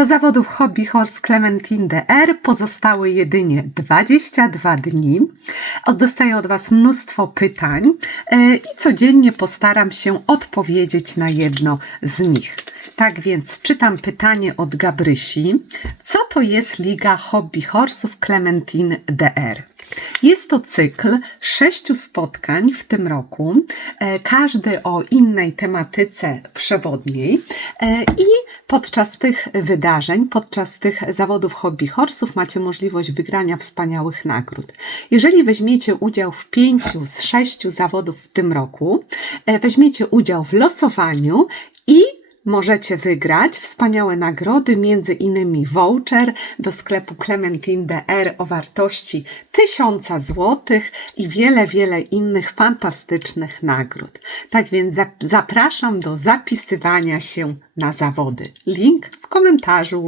Do zawodów Hobby Horse Clementine DR pozostały jedynie 22 dni. Dostaję od Was mnóstwo pytań e, i codziennie postaram się odpowiedzieć na jedno z nich. Tak więc czytam pytanie od Gabrysi. Co to jest Liga Hobby Horsów Clementine DR? Jest to cykl sześciu spotkań w tym roku, e, każdy o innej tematyce przewodniej e, i podczas tych wydarzeń, podczas tych zawodów hobby horsów macie możliwość wygrania wspaniałych nagród. Jeżeli weźmiecie udział w pięciu z sześciu zawodów w tym roku, e, weźmiecie udział w losowaniu i możecie wygrać wspaniałe nagrody, między innymi voucher do sklepu Clementine DR o wartości 1000 zł i wiele, wiele innych fantastycznych nagród. Tak więc zap- zapraszam do zapisywania się na zawody. Link w komentarzu.